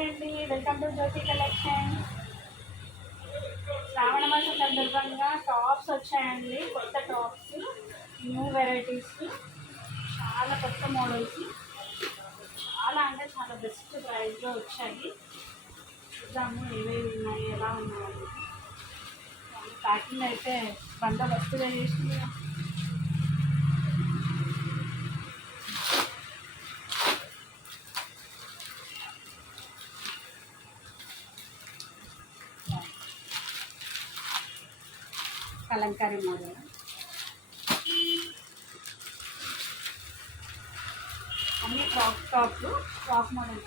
Hi అండి, welcome to Jyothi collection. శ్రావణ మాసం సందర్భంగా టాప్స్ వచ్చాయండి. కొత్త టాప్స్, న్యూ వెరైటీస్, చాలా కొత్త మోడల్స్, చాలా అంటే చాలా బెస్ట్ ప్రైస్లో వచ్చాయి. చూద్దాము ఏవేవి ఉన్నాయి, ఎలా ఉన్నాయి. ప్యాకింగ్ అయితే బందోబస్తుగా చేసింది. కలంకారీ మోడల్, అన్ని ఫ్రాక్ మోడల్.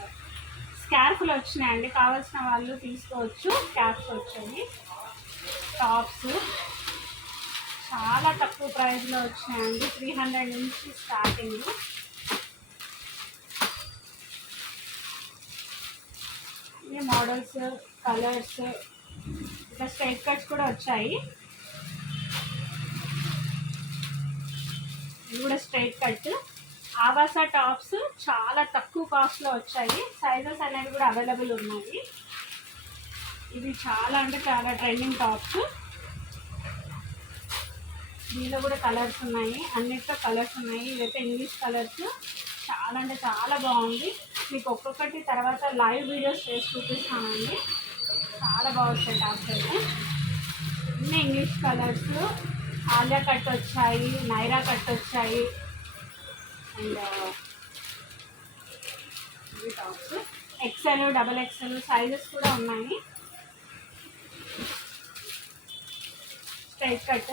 స్కార్ఫ్లు వచ్చినాయండి, కావాల్సిన వాళ్ళు తీసుకోవచ్చు. స్కార్ఫ్స్ వచ్చాయి. టాప్స్ చాలా తక్కువ ప్రైస్లో వచ్చినాయండి. 300 నుంచి స్టార్టింగ్. ఈ మోడల్స్, కలర్స్, ఇంకా స్ట్రైట్ కట్స్ కూడా వచ్చాయి. ఇది కూడా స్ట్రైట్ కట్. ఆవాసా టాప్స్ చాలా తక్కువ కాస్ట్లో వచ్చాయి. సైజెస్ అనేవి కూడా అవైలబుల్ ఉన్నాయి. ఇవి చాలా అంటే చాలా ట్రెండింగ్ టాప్స్. దీనిలో కూడా కలర్స్ ఉన్నాయి, అన్నిట్లో కలర్స్ ఉన్నాయి. ఇవైతే ఇంగ్లీష్ కలర్స్. చాలా అంటే చాలా బాగుంది. మీకు ఒక్కొక్కటి తర్వాత లైవ్ వీడియోస్ చేసి చూపిస్తానండి. చాలా బాగుంటాయి టాప్స్ అయితే. అన్నీ ఇంగ్లీష్ కలర్స్. ఆలియా కట్ వచ్చాయి, నైరా కట్ వచ్చాయి. అండ్ ఇవి tops XL, double XL sizes కూడా ఉన్నాయి. Straight cut,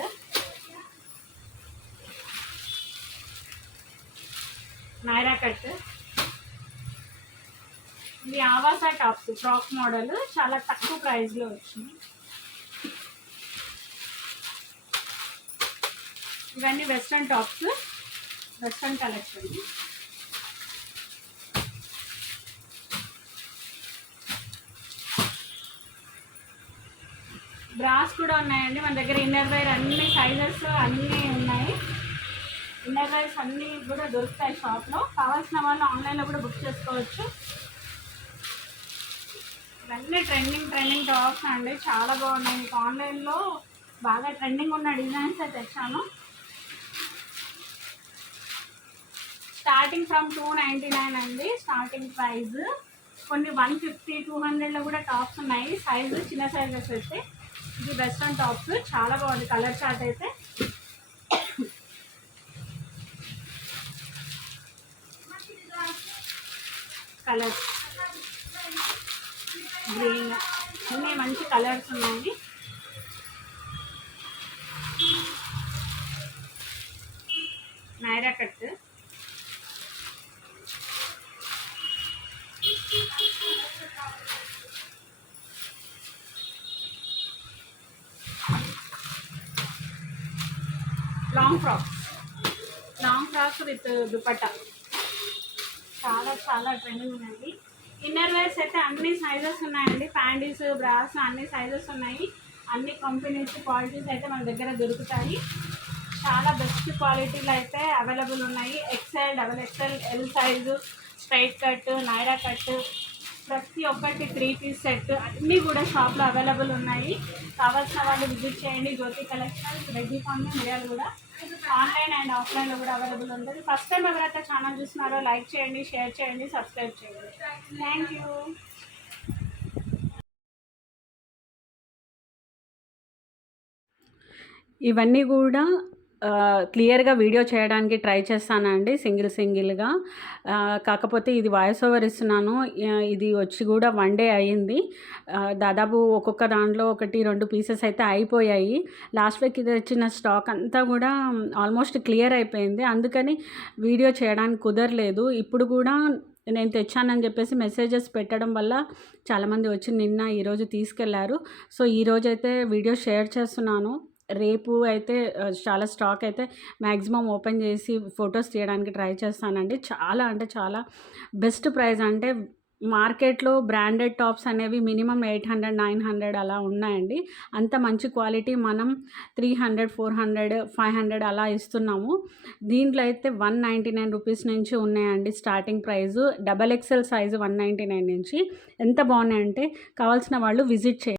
Naira cut. ఇది ఆవాసా టాప్స్, ఫ్రాక్ మోడల్, చాలా తక్కువ ప్రైస్లో వచ్చింది. ఇవన్నీ western tops, western collection. Brass కూడా ఉన్నాయండి మన దగ్గర. ఇన్నర్ వేర్ అన్ని సైజెస్ అన్నీ ఉన్నాయి. ఇన్నర్ వేర్స్ అన్నీ కూడా దొరుకుతాయి షాప్లో. కావాల్సిన వాళ్ళు ఆన్లైన్లో కూడా బుక్ చేసుకోవచ్చు. ఇవన్నీ ట్రెండింగ్ టాప్స్ అండి, చాలా బాగున్నాయి. మీకు ఆన్లైన్లో బాగా ట్రెండింగ్ ఉన్న డిజైన్స్ అయితే తెచ్చాను. స్టార్టింగ్ ఫ్రమ్ 299 అండి స్టార్టింగ్ ప్రైస్. కొన్ని 150, 200లో కూడా టాప్స్ ఉన్నాయి. సైజు చిన్న సైజెస్ అయితే. ఇది వెస్ట్రన్ టాప్స్, చాలా బాగుంది. కలర్ చార్ట్ అయితే కలర్స్ గ్రీన్, అన్నీ మంచి కలర్స్ ఉన్నాయి. Naira cut, long frocks with dupatta. చాలా చాలా ట్రెండింగ్ ఉన్నాయి. ఇన్నర్ వేర్స్ అయితే అన్ని సైజెస్ ఉన్నాయండి. ప్యాంటీస్, బ్రాస్ అన్ని సైజెస్ ఉన్నాయి. అన్ని కంపెనీస్, క్వాలిటీస్ అయితే మన దగ్గర దొరుకుతాయి. చాలా బెస్ట్ క్వాలిటీలో అయితే అవైలబుల్ ఉన్నాయి. XL, double XL, L size, straight cut, Naira cut, ప్రతి ఒక్కటి 3 పీస్ సెట్ అన్నీ కూడా షాప్లో అవైలబుల్ ఉన్నాయి. కావాల్సిన వాళ్ళు విజిట్ చేయండి. జ్యోతి కలెక్షన్స్, రెడ్డి ఫామ్, మిరియాలు కూడా ఆన్లైన్ అండ్ ఆఫ్లైన్లో కూడా అవైలబుల్ ఉంటుంది. ఫస్ట్ టైం ఎవరైతే ఛానల్ చూస్తున్నారో లైక్ చేయండి, షేర్ చేయండి, సబ్స్క్రైబ్ చేయండి. Thank you. ఇవన్నీ కూడా క్లియర్గా వీడియో చేయడానికి ట్రై చేస్తానండి, సింగిల్గా. కాకపోతే ఇది వాయిస్ ఓవర్ ఇస్తున్నాను. ఇది వచ్చి కూడా 1 డే అయ్యింది. దాదాపు ఒక్కొక్క దాంట్లో 1-2 పీసెస్ అయితే అయిపోయాయి. లాస్ట్ వీక్ ఇది వచ్చిన స్టాక్ అంతా కూడా ఆల్మోస్ట్ క్లియర్ అయిపోయింది. అందుకని వీడియో చేయడానికి కుదరలేదు. ఇప్పుడు కూడా నేను తెచ్చానని చెప్పేసి మెసేజెస్ పెట్టడం వల్ల చాలామంది వచ్చి నిన్న ఈరోజు తీసుకెళ్లారు. సో ఈరోజు అయితే వీడియో షేర్ చేస్తున్నాను. రేపు అయితే చాలా స్టాక్ అయితే మ్యాక్సిమం ఓపెన్ చేసి ఫొటోస్ తీయడానికి ట్రై చేస్తానండి. చాలా అంటే చాలా బెస్ట్ ప్రైస్, అంటే మార్కెట్లో బ్రాండెడ్ టాప్స్ అనేవి మినిమం 800, 900 అలా ఉన్నాయండి. అంత మంచి క్వాలిటీ మనం 300, 400, 500 అలా ఇస్తున్నాము. దీంట్లో అయితే 199 రూపీస్ నుంచి ఉన్నాయండి స్టార్టింగ్ ప్రైజు. XXL సైజు 199 నుంచి. ఎంత బాగున్నాయంటే కావాల్సిన వాళ్ళు విజిట్ చేయండి.